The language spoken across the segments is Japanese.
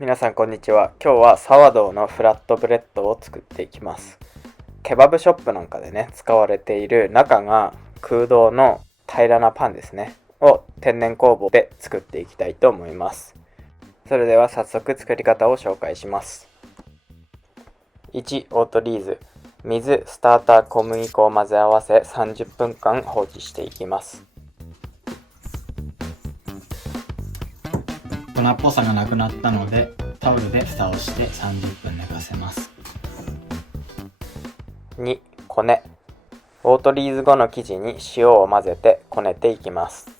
皆さんこんにちは。今日はサワドーのフラットブレッドを作っていきます。ケバブショップなんかでね、使われている中が空洞の平らなパンですね、を天然酵母で作っていきたいと思います。それでは早速作り方を紹介します。1、オートリーズ。水、スターター、小麦粉を混ぜ合わせ30分間放置していきます。粉っぽさがなくなったのでタオルで蓋をして30分寝かせます。2、こね。オートリーズ後の生地に塩を混ぜてこねていきます。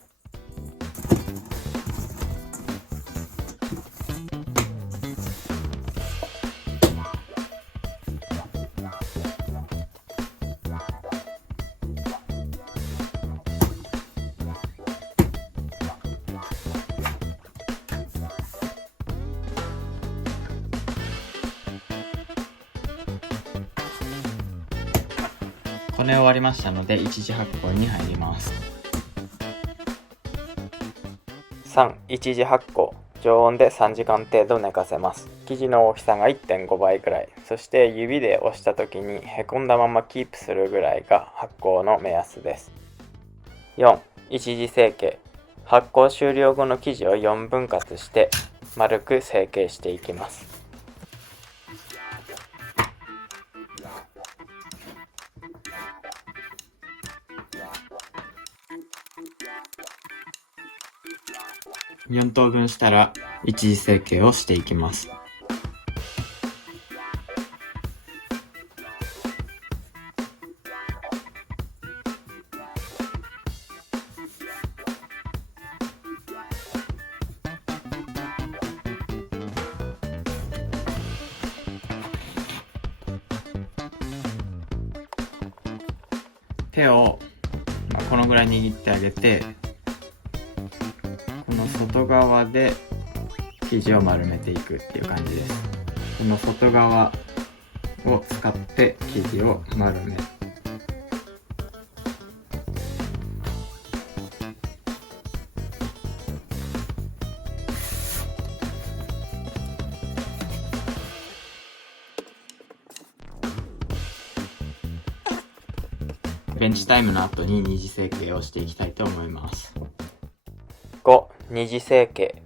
こね終わりましたので一次発酵に入ります。3、一次発酵。常温で3時間程度寝かせます。生地の大きさが 1.5 倍くらい、そして指で押した時にへこんだままキープするぐらいが発酵の目安です。4、一次成形。発酵終了後の生地を4分割して丸く成形していきます。4等分したら一次成形をしていきます。手をこのぐらい握ってあげて、この外側で生地を丸めていくっていう感じです。この外側を使って生地を丸め、ベンチタイムの後に二次成形をしていきたいと思います。5、二次成形。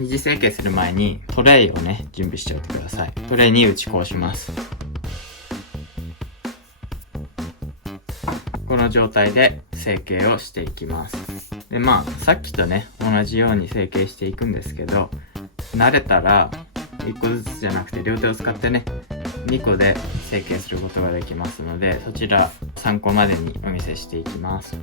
二次成形する前にトレイをね、準備しておいてください。トレイに打ち粉します。この状態で成形をしていきます。で、さっきとね、同じように成形していくんですけど、慣れたら1個ずつじゃなくて両手を使ってね、2個で成形することができますので、そちら参考までにお見せしていきます。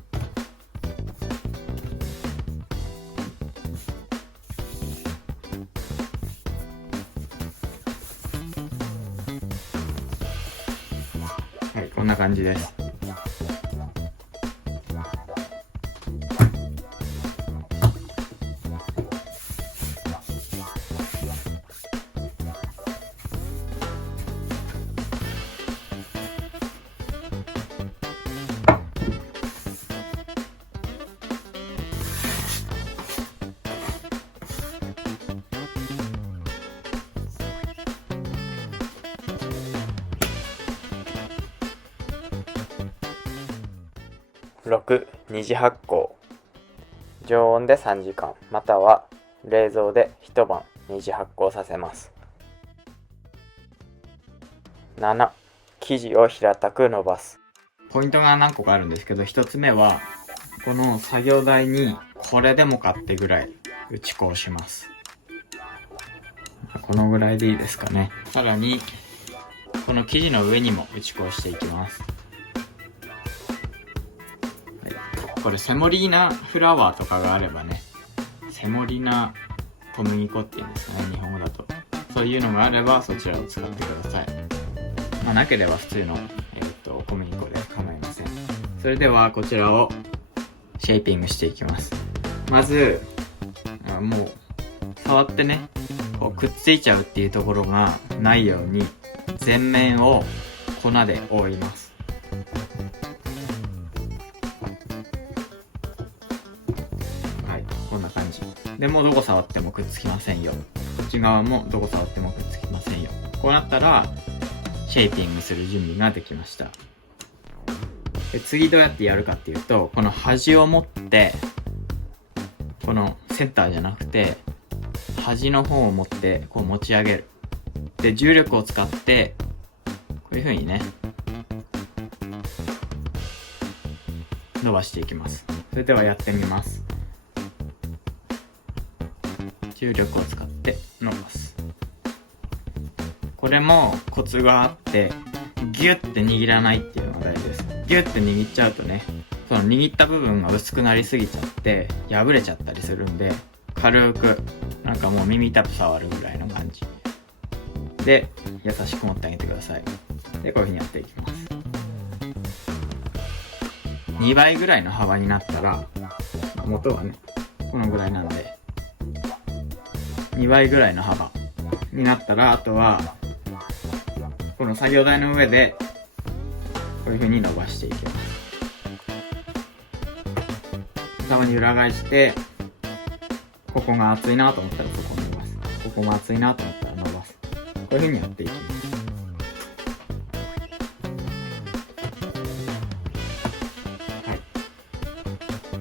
はい、こんな感じです。6、二次発酵。常温で3時間または冷蔵で一晩二次発酵させます。7、生地を平たく伸ばす。ポイントが何個かあるんですけど、1つ目はこの作業台にこれでもかってぐらい打ち粉をします。このぐらいでいいですかね。さらにこの生地の上にも打ち粉をしていきます。これセモリーナフラワーとかがあればね、セモリナ小麦粉っていうんですかね、日本語だと。そういうのがあればそちらを使ってください。なければ普通の、小麦粉で構いません。それではこちらをシェイピングしていきます。まずもう触ってね、こうくっついちゃうっていうところがないように全面を粉で覆います。こんな感じでもどこ触ってもくっつきませんよ。こっち側もどこ触ってもくっつきませんよ。こうなったらシェイピングする準備ができました。で次どうやってやるかっていうと、この端を持ってこのセンターじゃなくて端の方を持ってこう持ち上げる。で重力を使ってこういう風にね伸ばしていきます。それではやってみます。重力を使って伸ばす。これもコツがあって、ギュッて握らないっていうのが大事です。ギュッて握っちゃうとね、その握った部分が薄くなりすぎちゃって破れちゃったりするんで、軽くなんかもう耳たぶ触るぐらいの感じで優しく持ってあげてください。でこういう風にやっていきます。2倍ぐらいの幅になったら、元はねこのぐらいなんで2倍ぐらいの幅になったら、あとはこの作業台の上でこういう風に伸ばしていきます。たまに裏返して、ここが熱いなと思ったらそこを伸ばす。ここが熱いなと思ったら伸ばす。こういう風にやっていきます。はい、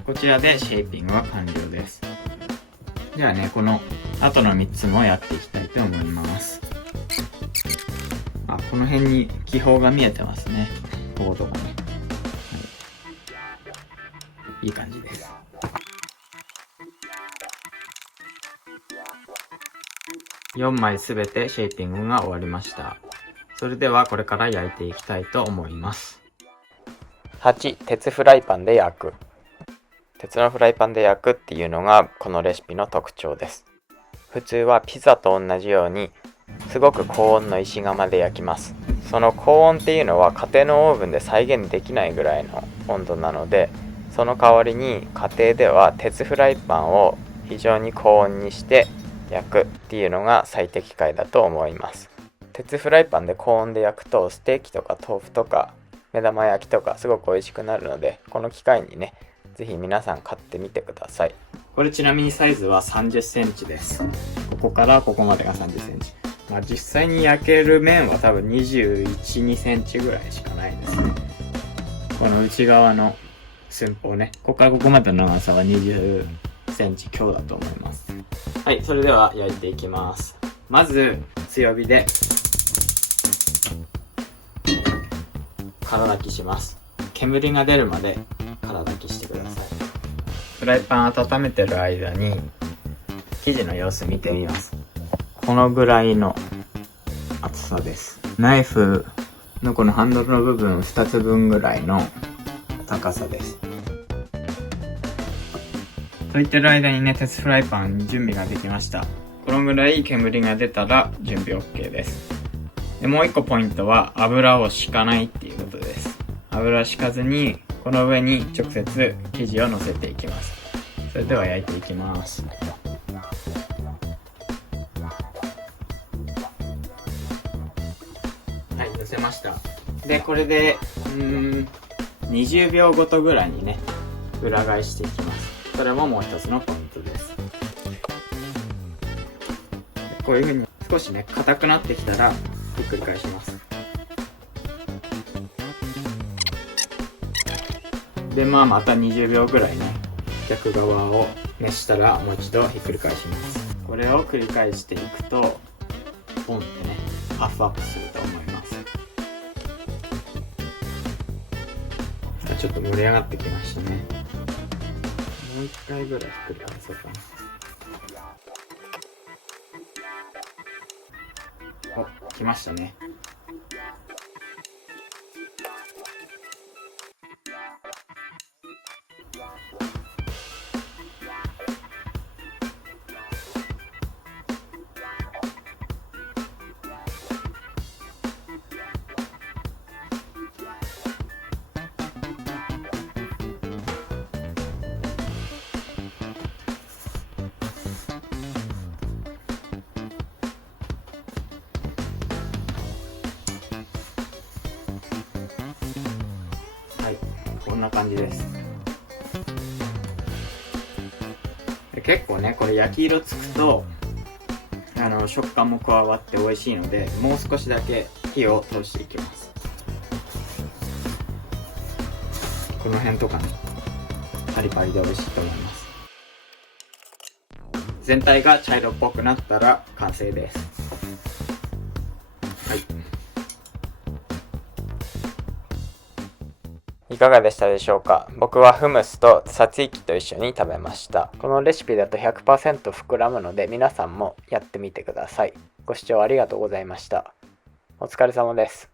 こちらでシェイピングは完了です。ではね、この後の3つもやっていきたいと思います。この辺に気泡が見えてますね。ボードがね、いい感じです。4枚すべてシェイピングが終わりました。それではこれから焼いていきたいと思います。8、鉄フライパンで焼く。鉄のフライパンで焼くっていうのがこのレシピの特徴です。普通はピザと同じようにすごく高温の石窯で焼きます。その高温っていうのは家庭のオーブンで再現できないぐらいの温度なので、その代わりに家庭では鉄フライパンを非常に高温にして焼くっていうのが最適解だと思います。鉄フライパンで高温で焼くとステーキとか豆腐とか目玉焼きとかすごく美味しくなるので、この機会にねぜひ皆さん買ってみてください。これちなみにサイズは30センチです。ここからここまでが30センチ。実際に焼ける面は多分21、2センチぐらいしかないですね。この内側の寸法ね、ここからここまでの長さは20センチ強だと思います。はい、それでは焼いていきます。まず強火で空炊きします。煙が出るまで空炊きしてください。フライパン温めてる間に生地の様子見てみます。このぐらいの厚さです。ナイフのこのハンドルの部分2つ分ぐらいの高さです。と言ってる間にね、鉄フライパン準備ができました。このぐらい煙が出たら準備 OK です。でもう一個ポイントは油を敷かないっていうことです。油敷かずにこの上に直接生地を乗せていきます。それでは焼いていきます。はい、乗せました。でこれで20秒ごとぐらいにね裏返していきます。それももう一つのポイントです。こういう風に少しね硬くなってきたらひっくり返します。でまた20秒ぐらいね逆側を熱したらもう一度ひっくり返します。これを繰り返していくとポンってねハーフアップすると思います。ちょっと盛り上がってきましたね。もう一回ぐらいひっくり返そうかな。お、来ましたね。はい、こんな感じです。で結構ねこれ焼き色つくと食感も加わって美味しいので、もう少しだけ火を通していきます。この辺とかねパリパリで美味しいと思います。全体が茶色っぽくなったら完成です。はい、いかがでしたでしょうか。僕はフムスとサツイキと一緒に食べました。このレシピだと 100% 膨らむので皆さんもやってみてください。ご視聴ありがとうございました。お疲れ様です。